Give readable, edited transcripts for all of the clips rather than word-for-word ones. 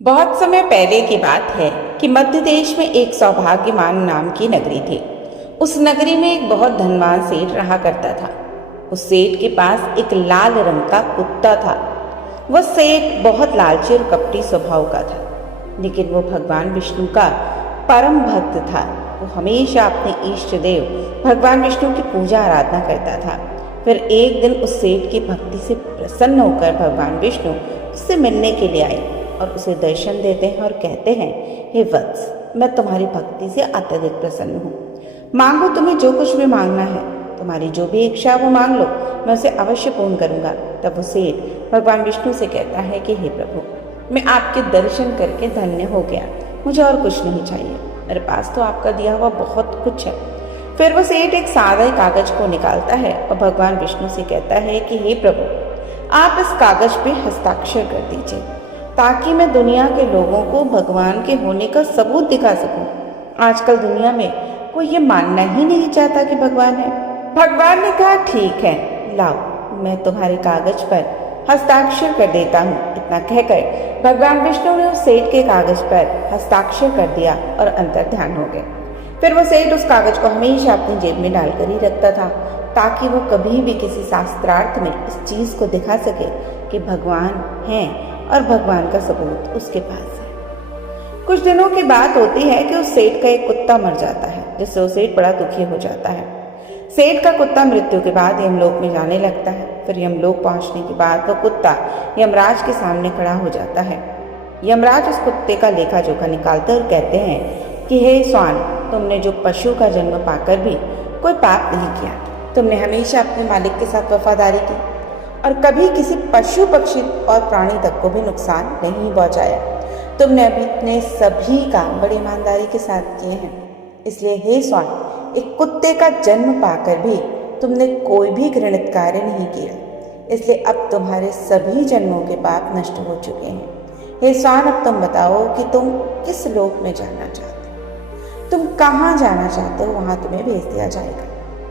बहुत समय पहले की बात है कि मध्य देश में एक सौभाग्यवान नाम की नगरी थी। उस नगरी में एक बहुत धनवान सेठ रहा करता था। उस सेठ के पास एक लाल रंग का कुत्ता था। वह सेठ बहुत लालची और कपटी स्वभाव का था, लेकिन वो भगवान विष्णु का परम भक्त था। वो हमेशा अपने इष्ट देव भगवान विष्णु की पूजा आराधना करता था। फिर एक दिन उस सेठ की भक्ति से प्रसन्न होकर भगवान विष्णु उससे मिलने के लिए आए और उसे दर्शन देते हैं और कहते हैं, हे वत्स, मैं तुम्हारी भक्ति से अत्यधिक प्रसन्न हूँ। मांगो, तुम्हें जो कुछ भी मांगना है, तुम्हारी जो भी इच्छा वो मांग लो, मैं उसे अवश्य पूर्ण करूँगा। तब वो सेठ भगवान विष्णु से कहता है कि हे प्रभु, मैं आपके दर्शन करके धन्य हो गया, मुझे और कुछ नहीं चाहिए, मेरे पास तो आपका दिया हुआ बहुत कुछ है। फिर वो सेठ एक सादा कागज को निकालता है और भगवान विष्णु से कहता है कि हे प्रभु, आप इस कागज पे हस्ताक्षर कर दीजिए ताकि मैं दुनिया के लोगों को भगवान के होने का सबूत दिखा सकूं। आजकल दुनिया में कोई ये मानना ही नहीं चाहता कि भगवान है। भगवान ने कहा, ठीक है, लाओ, मैं तुम्हारे कागज पर हस्ताक्षर कर देता हूँ। इतना कहकर भगवान विष्णु ने उस सेठ के कागज पर हस्ताक्षर कर दिया और अंतर ध्यान हो गए। फिर वो सेठ उस कागज को हमेशा अपनी जेब में डालकर ही रखता था ताकि वो कभी भी किसी शास्त्रार्थ में इस चीज को दिखा सके कि भगवान हैं और भगवान का सबूत उसके पास है। कुछ दिनों की बात होती है कि उस सेठ का एक कुत्ता मर जाता है, जिससे वो सेठ बड़ा दुखी हो जाता है। सेठ का कुत्ता मृत्यु के बाद यमलोक में जाने लगता है। फिर यमलोक पहुंचने के बाद वो कुत्ता यमराज के सामने खड़ा हो जाता है। यमराज उस कुत्ते का लेखा जोखा निकालते और कहते हैं कि हे स्वान, तुमने जो पशु का जन्म पाकर भी कोई पाप नहीं किया, तुमने हमेशा अपने मालिक के साथ वफादारी की और कभी किसी पशु पक्षी और प्राणी तक को भी नुकसान नहीं पहुंचाया। तुमने अभी अपने सभी काम बड़ी ईमानदारी के साथ किए हैं। इसलिए हे स्वान, एक कुत्ते का जन्म पाकर भी तुमने कोई भी घृणित कार्य नहीं किया। इसलिए अब तुम्हारे सभी जन्मों के पाप नष्ट हो चुके हैं। हे स्वान, अब तुम बताओ कि तुम किस लोक में जाना चाहते हो, तुम कहाँ जाना चाहते हो, वहां तुम्हें भेज दिया जाएगा।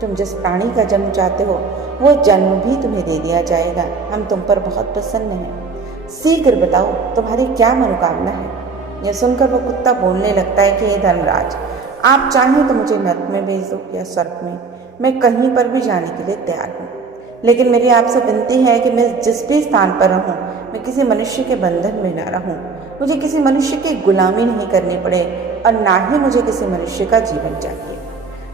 तुम जिस प्राणी का जन्म चाहते हो वो जन्म भी तुम्हें दे दिया जाएगा। हम तुम पर बहुत प्रसन्न हैं। शीघ्र बताओ, तुम्हारी क्या मनोकामना है। यह सुनकर वो कुत्ता बोलने लगता है कि हे धर्मराज, आप चाहें तो मुझे नर्क में भेज दो या स्वर्ग में, मैं कहीं पर भी जाने के लिए तैयार हूँ। लेकिन मेरी आपसे विनती है कि मैं जिस भी स्थान पर रहूँ, मैं किसी मनुष्य के बंधन में न रहूँ, मुझे किसी मनुष्य की गुलामी नहीं करनी पड़े और ना ही मुझे किसी मनुष्य का जीवन चाहिए।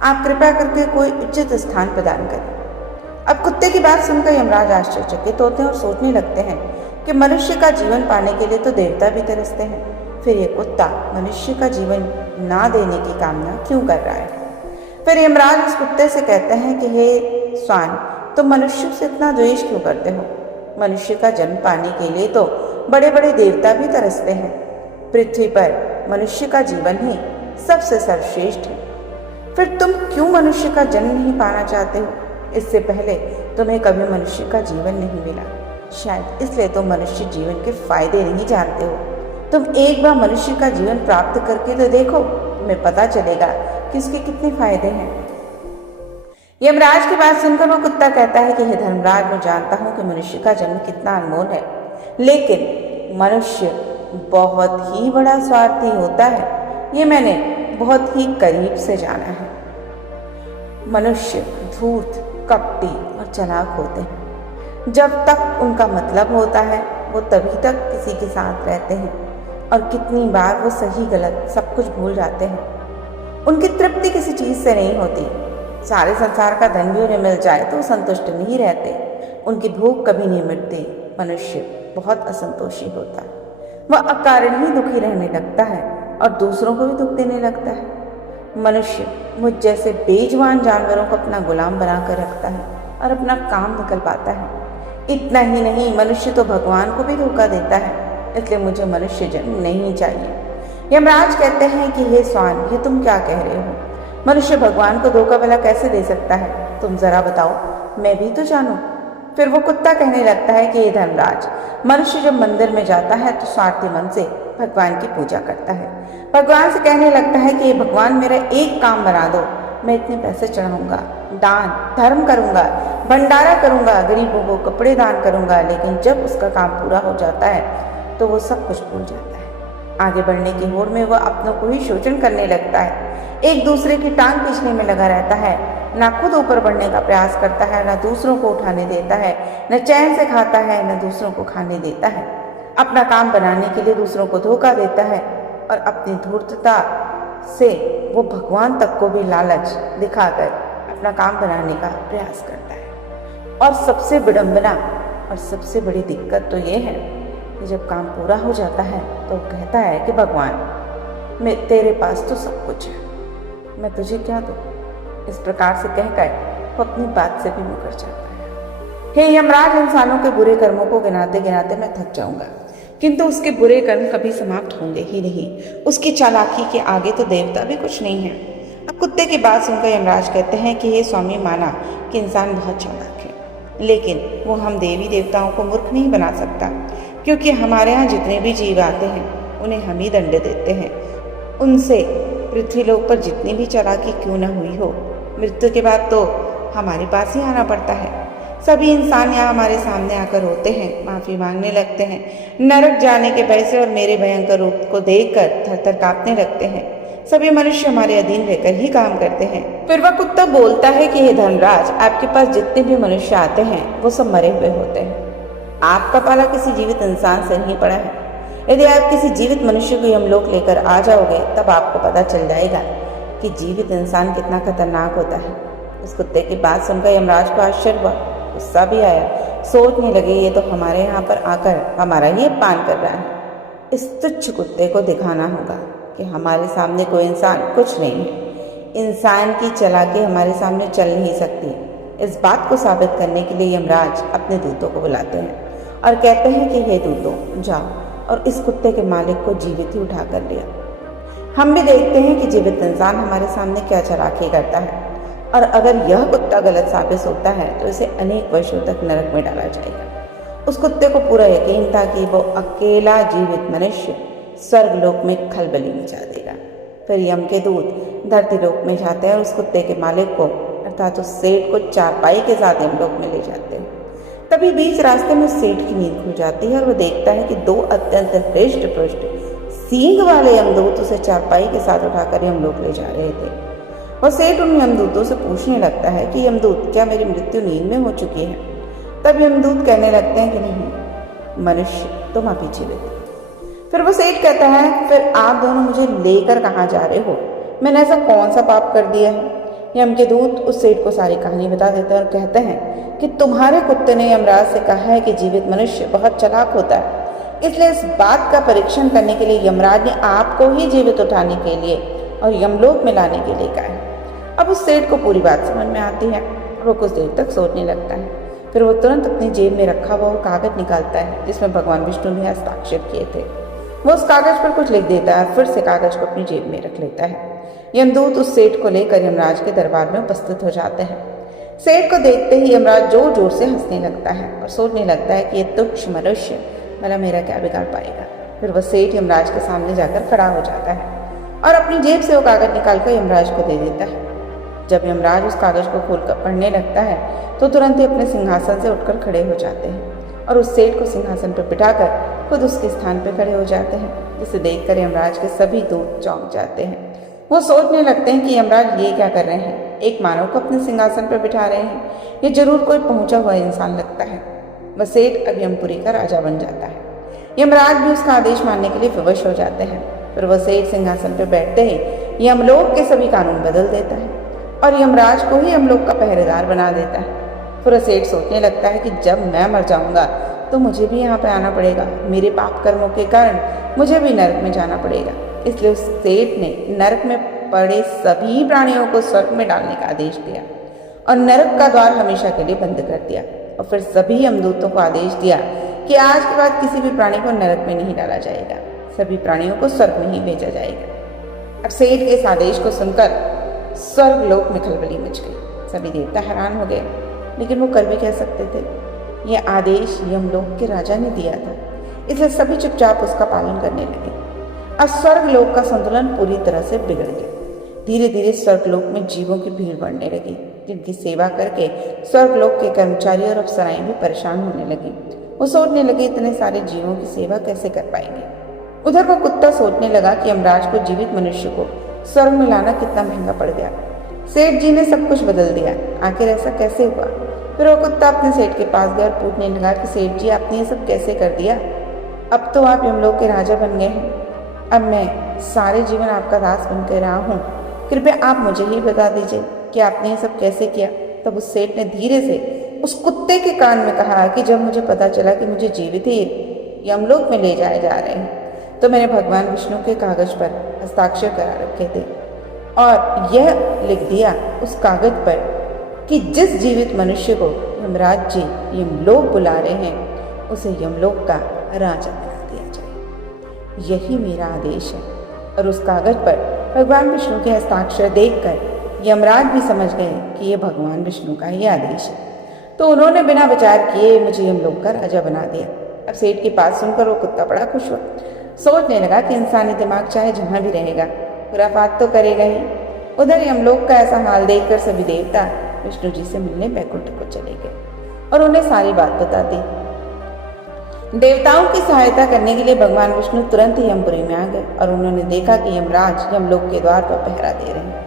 आप कृपया करके कोई उचित स्थान प्रदान करें। अब कुत्ते की बात सुनकर यमराज आश्चर्यचकित होते हैं और सोचने लगते हैं कि मनुष्य का जीवन पाने के लिए तो देवता भी तरसते हैं, फिर ये कुत्ता मनुष्य का जीवन ना देने की कामना क्यों कर रहा है। फिर यमराज उस कुत्ते से कहते हैं कि हे स्वान, तुम मनुष्य से इतना द्वेष क्यों करते हो। मनुष्य का जन्म पाने के लिए तो बड़े बड़े देवता भी तरसते हैं। पृथ्वी पर मनुष्य का जीवन ही सबसे सर्वश्रेष्ठ है। फिर तुम क्यों मनुष्य का जन्म नहीं पाना चाहते हो। इससे पहले तुम्हें कभी मनुष्य का जीवन नहीं मिला, शायद इसलिए तुम मनुष्य जीवन के फायदे नहीं जानते हो। तुम एक बार मनुष्य का जीवन प्राप्त करके तो देखो, तुम्हें पता चलेगा कि इसके कितने फायदे हैं। यमराज की बात सुनकर वो कुत्ता कहता है कि हे धर्मराज, मैं जानता हूँ कि मनुष्य का जन्म कितना अनमोल है, लेकिन मनुष्य बहुत ही बड़ा स्वार्थी होता है। ये मैंने बहुत ही करीब से जाना है। मनुष्य धूर्त, कपटी और चालाक होते हैं। जब तक उनका मतलब होता है वो तभी तक किसी के साथ रहते हैं और कितनी बार वो सही गलत सब कुछ भूल जाते हैं। उनकी तृप्ति किसी चीज से नहीं होती। सारे संसार का धन भी उन्हें मिल जाए तो वो संतुष्ट नहीं रहते। उनकी भूख कभी नहीं मिटती। मनुष्य बहुत असंतोषी होता है। वह अकारण ही दुखी रहने लगता है और दूसरों को भी दुख देने लगता है। मनुष्य मुझ जैसे बेजुबान जानवरों को अपना गुलाम बनाकर रखता है और अपना काम निकल पाता है। इतना ही नहीं, मनुष्य तो भगवान को भी धोखा देता है। इसलिए मुझे मनुष्य जन्म नहीं चाहिए। यमराज कहते हैं कि हे स्वान, ये तुम क्या कह रहे हो। मनुष्य भगवान को धोखा भला कैसे दे सकता है, तुम जरा बताओ, मैं भी तो जानूं। फिर वो कुत्ता कहने लगता है कि हे धर्मराज, मनुष्य जब मंदिर में जाता है तो स्वार्थी मन से भगवान की पूजा करता है। भगवान से कहने लगता है कि भगवान, मेरा एक काम बना दो, मैं इतने पैसे चढ़ाऊंगा, दान धर्म करूंगा, भंडारा करूंगा, गरीबों को कपड़े दान करूंगा। लेकिन जब उसका काम पूरा हो जाता है तो वो सब कुछ भूल जाता है। आगे बढ़ने की होड़ में वह अपनों को ही शोषण करने लगता है, एक दूसरे की टांग खींचने में लगा रहता है, ना खुद ऊपर बढ़ने का प्रयास करता है, ना दूसरों को उठाने देता है, न चैन से खाता है, न दूसरों को खाने देता है। अपना काम बनाने के लिए दूसरों को धोखा देता है और अपनी धूर्तता से वो भगवान तक को भी लालच दिखाकर अपना काम बनाने का प्रयास करता है। और सबसे विडंबना और सबसे बड़ी दिक्कत तो ये है कि जब काम पूरा हो जाता है तो कहता है कि भगवान मैं तेरे पास तो सब कुछ है, मैं तुझे क्या दूँ। इस प्रकार से कहकर वो अपनी बात से भी मुकर जाता है। हे यमराज, इंसानों के बुरे कर्मों को गिनाते गिनाते मैं थक जाऊंगा, किंतु उसके बुरे कर्म कभी समाप्त होंगे ही नहीं। उसकी चालाकी के आगे तो देवता भी कुछ नहीं है। अब कुत्ते की बात सुनकर यमराज कहते हैं कि हे स्वामी, माना कि इंसान बहुत चालाक है, लेकिन वो हम देवी देवताओं को मूर्ख नहीं बना सकता, क्योंकि हमारे यहाँ जितने भी जीव आते हैं उन्हें हम ही दंड देते हैं। उनसे पृथ्वीलोक पर जितनी भी चालाकी क्यों न हुई हो, मृत्यु के बाद तो हमारे पास ही आना पड़ता है। सभी इंसान यहाँ हमारे सामने आकर रोते हैं, माफी मांगने लगते हैं, नरक जाने के भय से और मेरे भयंकर रूप को देखकर थर थर कांपने लगते हैं। सभी मनुष्य हमारे अधीन रहकर ही काम करते हैं। फिर वह कुत्ता बोलता है कि हे धनराज, आपके पास जितने भी मनुष्य आते हैं वो सब मरे हुए होते हैं। आपका पाला किसी जीवित इंसान से नहीं पड़ा है। यदि आप किसी जीवित मनुष्य को यमलोक लेकर आ जाओगे तब आपको पता चल जाएगा कि जीवित इंसान कितना खतरनाक होता है। उस कुत्ते की बात सुनकर यमराज को आश्चर्य हुआ, गुस्सा भी आया। सोचने लगे ये तो हमारे यहाँ पर आकर हमारा ही अपमान कर रहा है। इस तुच्छ कुत्ते को दिखाना होगा कि हमारे सामने कोई इंसान कुछ नहीं है। इंसान की चालाकी हमारे सामने चल नहीं सकती। इस बात को साबित करने के लिए यमराज अपने दूतों को बुलाते हैं और कहते हैं कि हे दूतों, जाओ और इस कुत्ते के मालिक को जीवित ही उठा कर लिया। हम भी देखते हैं कि जीवित इंसान हमारे सामने क्या चालाकी करता है, और अगर यह कुत्ता गलत साबित होता है तो इसे अनेक वर्षों तक नरक में डाला जाएगा। उस कुत्ते को पूरा यकीन था कि वो अकेला जीवित मनुष्य स्वर्गलोक में खलबली मचा देगा। फिर यम के दूत धरती लोक में जाते हैं और उस कुत्ते के मालिक को अर्थात उस सेठ को चारपाई के साथ यमलोक में ले जाते हैं। तभी बीच रास्ते में उस सेठ की नींद खुल जाती है और वो देखता है कि दो अत्यंत हृष्ट पुष्ट सींग वाले यमदूत उसे चारपाई के साथ उठाकर यमलोक ले जा रहे थे। और सेठ उन यमदूतों से पूछने लगता है कि यमदूत, क्या मेरी मृत्यु नींद में हो चुकी है? तब यमदूत कहने लगते हैं कि नहीं मनुष्य, तुम अभी जीवित हो। फिर वो सेठ कहता है, फिर आप दोनों मुझे लेकर कहाँ जा रहे हो? मैंने ऐसा कौन सा पाप कर दिया है? यम के दूत उस सेठ को सारी कहानी बता देते हैं और कहते हैं कि तुम्हारे कुत्ते ने यमराज से कहा है कि जीवित मनुष्य बहुत चालाक होता है, इसलिए इस बात का परीक्षण करने के लिए यमराज ने आपको ही जीवित उठाने के लिए और यमलोक में लाने के लिए कहा है। अब उस सेठ को पूरी बात समझ में आती है। वो कुछ देर तक सोचने लगता है। फिर वो तुरंत अपनी जेब में रखा हुआ वो कागज निकालता है जिसमें भगवान विष्णु ने हस्ताक्षर किए थे। वो उस कागज पर कुछ लिख देता है, फिर से कागज को अपनी जेब में रख लेता है। यमदूत उस सेठ को लेकर यमराज के दरबार में उपस्थित हो जाते हैं। सेठ को देखते ही यमराज जोर जोर से हंसने लगता है और सोचने लगता है कि ये तुच्छ मनुष्य भला मेरा क्या बिगाड़ पाएगा। फिर वह सेठ यमराज के सामने जाकर खड़ा हो जाता है और अपनी जेब से वो कागज निकालकर यमराज को दे देता है। जब यमराज उस कागज को खोलकर पढ़ने लगता है तो तुरंत ही अपने सिंहासन से उठकर खड़े हो जाते हैं और उस सेठ को सिंहासन पर बिठाकर खुद उसके स्थान पर खड़े हो जाते हैं, जिसे देखकर यमराज के सभी दूत चौंक जाते हैं। वो सोचने लगते हैं कि यमराज ये क्या कर रहे हैं, एक मानव को अपने सिंहासन पर बिठा रहे हैं, ये जरूर कोई पहुंचा हुआ इंसान लगता है। वह सेठ अब यमपुरी का राजा बन जाता है। यमराज भी उसका आदेश मानने के लिए विवश हो जाते हैं। फिर वह सेठ सिंहासन पर बैठते ही यमलोक के सभी कानून बदल देता है और यमराज को ही यमलोक का पहरेदार बना देता है। फिर सेठ सोचने लगता है कि जब मैं मर जाऊंगा तो मुझे भी यहाँ पे आना पड़ेगा, मेरे पाप कर्मों के कारण मुझे भी नरक में जाना पड़ेगा। इसलिए उस सेठ ने नरक में पड़े सभी प्राणियों को स्वर्ग में डालने का आदेश दिया और नरक का द्वार हमेशा के लिए बंद कर दिया। और फिर सभी यमदूतों को आदेश दिया कि आज के बाद किसी भी प्राणी को नरक में नहीं डाला जाएगा, सभी प्राणियों को स्वर्ग में ही भेजा जाएगा। अब सेठ के इस आदेश को सुनकर स्वर्ग लोक में खलबली मच गई। सभी देवता हैरान हो गए, लेकिन वो कर भी कह सकते थे। यह आदेश यमलोक के राजा ने दिया था, इसलिए सभी चुपचाप उसका पालन करने लगे। अब स्वर्ग लोक का संतुलन पूरी तरह से बिगड़ गया। धीरे धीरे स्वर्ग लोक में जीवों की भीड़ बढ़ने लगी, जिनकी सेवा करके स्वर्ग लोक के कर्मचारी और अप्सराएं भी परेशान होने लगी। वो सोचने लगे इतने सारे जीवों की सेवा कैसे कर पाएंगे। उधर वो कुत्ता सोचने लगा कि यमराज को जीवित मनुष्य को स्वर्ग में लाना कितना महंगा पड़ गया। सेठ जी ने सब कुछ बदल दिया, आखिर ऐसा कैसे हुआ? फिर वो कुत्ता अपने सेठ के पास गया और पूछने लगा कि सेठ जी, आपने ये सब कैसे कर दिया? अब तो आप यमलोक के राजा बन गए हैं, अब मैं सारे जीवन आपका दास बनकर रहा हूँ, कृपया आप मुझे ही बता दीजिए कि आपने ये सब कैसे किया। तब उस सेठ ने धीरे से उस कुत्ते के कान में कहा कि जब मुझे पता चला कि मुझे जीवित ही यमलोक में ले जाए जा रहे हैं तो मैंने भगवान विष्णु के कागज पर हस्ताक्षर करा रखे थे और यह लिख दिया उस कागज पर कि जिस जीवित मनुष्य को यमराज जी यमलोक बुला रहे हैं उसे यमलोक का राजा बना दिया जाए। यही मेरा आदेश है। और उस कागज पर भगवान विष्णु के हस्ताक्षर देखकर यमराज भी समझ गए कि यह भगवान विष्णु का ही आदेश है, तो उन्होंने बिना विचार किए मुझे यमलोक का राजा बना दिया। अब सेठ की बात सुनकर वो कुत्ता बड़ा खुश हुआ, सोचने लगा कि इंसानी दिमाग चाहे जहाँ भी रहेगा खुराफात तो करेगा ही। उधर यमलोक का ऐसा हाल देखकर सभी देवता विष्णु जी से मिलने बैकुंठ को चले गए और उन्हें सारी बात बता दी। देवताओं की सहायता करने के लिए भगवान विष्णु तुरंत ही यमपुरी में आ गए और उन्होंने देखा कि यमराज यमलोक के द्वार पर पहरा दे रहे हैं।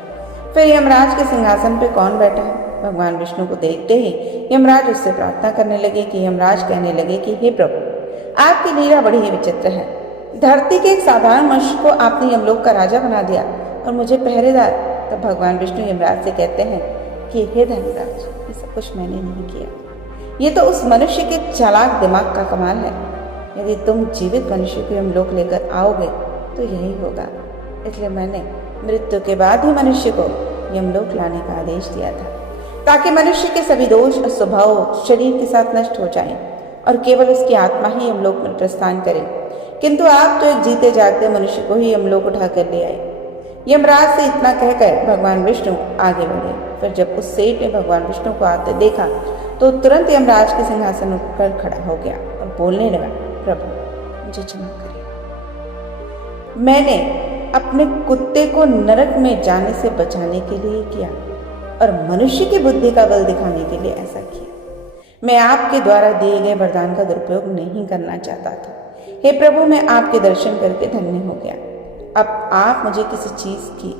फिर यमराज के सिंहासन पर कौन बैठा है? भगवान विष्णु को देखते ही यमराज उससे प्रार्थना करने लगे कि यमराज कहने लगे कि हे प्रभु, आपकी लीला बड़ी ही विचित्र है। धरती के एक साधारण मनुष्य को आपने यमलोक का राजा बना दिया और मुझे पहरेदार। तब भगवान विष्णु यमराज से कहते हैं कि हे धर्मराज, ये सब कुछ मैंने नहीं किया, ये तो उस मनुष्य के चालाक दिमाग का कमाल है। यदि तुम जीवित मनुष्य को यमलोक लेकर आओगे तो यही होगा, इसलिए मैंने मृत्यु के बाद ही मनुष्य को यमलोक लाने का आदेश दिया था ताकि मनुष्य के सभी दोष और स्वभाव शरीर के साथ नष्ट हो जाएं और केवल उसकी आत्मा ही यमलोक में प्रस्थान करे। किंतु आप तो एक जीते जागते मनुष्य को ही यमलोक उठा कर ले आए। यमराज से इतना कहकर भगवान विष्णु आगे बढ़े। फिर जब उस सेठ ने भगवान विष्णु को आते देखा तो तुरंत यमराज के सिंहासन पर खड़ा हो गया और बोलने लगा, प्रभु मुझे क्षमा करिए, मैंने अपने कुत्ते को नरक में जाने से बचाने के लिए किया और मनुष्य की बुद्धि का बल दिखाने के लिए ऐसा किया। मैं आपके द्वारा दिए गए वरदान का दुरुपयोग नहीं करना चाहता था। हे प्रभु, मैं आपके दर्शन करके धन्य हो गया। अब आप मुझे किसी चीज की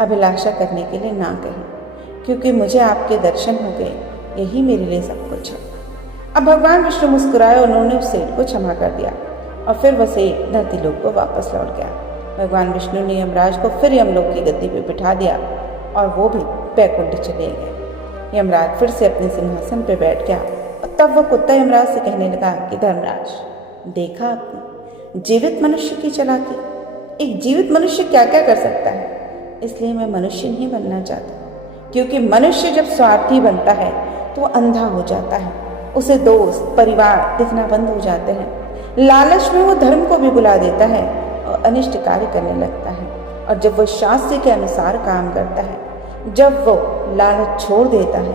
अभिलाषा करने के लिए ना कहें, क्योंकि मुझे आपके दर्शन हो गए, यही मेरे लिए सब कुछ है। अब भगवान विष्णु मुस्कुराए और उन्होंने उस सेठ को क्षमा कर दिया और फिर वह सेठ धरती लोक को वापस लौट गया। भगवान विष्णु ने यमराज को फिर यमलोक की गद्दी पर बिठा दिया और वो भी बैकुंठ चले गए। यमराज फिर से अपने सिंहासन पर बैठ गया और तब वह कुत्ता यमराज से कहने लगा कि धर्मराज, देखा आपने जीवित मनुष्य की चालाकी। एक जीवित मनुष्य क्या क्या कर सकता है, इसलिए मैं मनुष्य नहीं बनना चाहता, क्योंकि मनुष्य जब स्वार्थी बनता है तो अंधा हो जाता है, उसे दोस्त परिवार दिखना बंद हो जाते हैं। लालच में वो धर्म को भी भुला देता है और अनिष्ट कार्य करने लगता है। और जब वो शास्त्र के अनुसार काम करता है, जब वो लालच छोड़ देता है,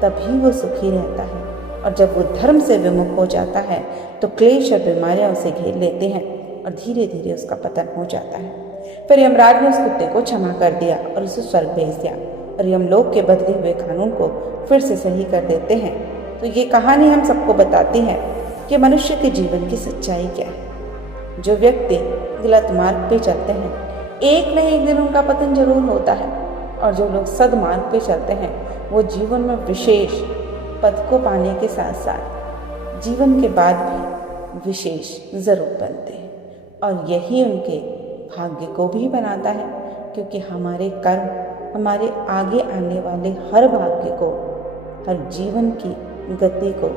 तभी वो सुखी रहता है। और जब वो धर्म से विमुख हो जाता है तो क्लेश और बीमारियां उसे घेर लेते हैं और धीरे धीरे उसका पतन हो जाता है। फिर यमराज ने उस कुत्ते को क्षमा कर दिया और उसे स्वर्ग भेज दिया और यमलोक के बदले हुए कानून को फिर से सही कर देते हैं। तो ये कहानी हम सबको बताती है कि मनुष्य के जीवन की सच्चाई क्या है। जो व्यक्ति गलत मार्ग पे चलते हैं, एक न एक दिन उनका पतन जरूर होता है, और जो लोग सदमार्ग पे चलते हैं वो जीवन में विशेष पद को पाने के साथ साथ जीवन के बाद भी विशेष जरूर बनते हैं। और यही उनके भाग्य को भी बनाता है, क्योंकि हमारे कर्म हमारे आगे आने वाले हर भाग्य को, हर जीवन की गति को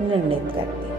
निर्णित करते हैं।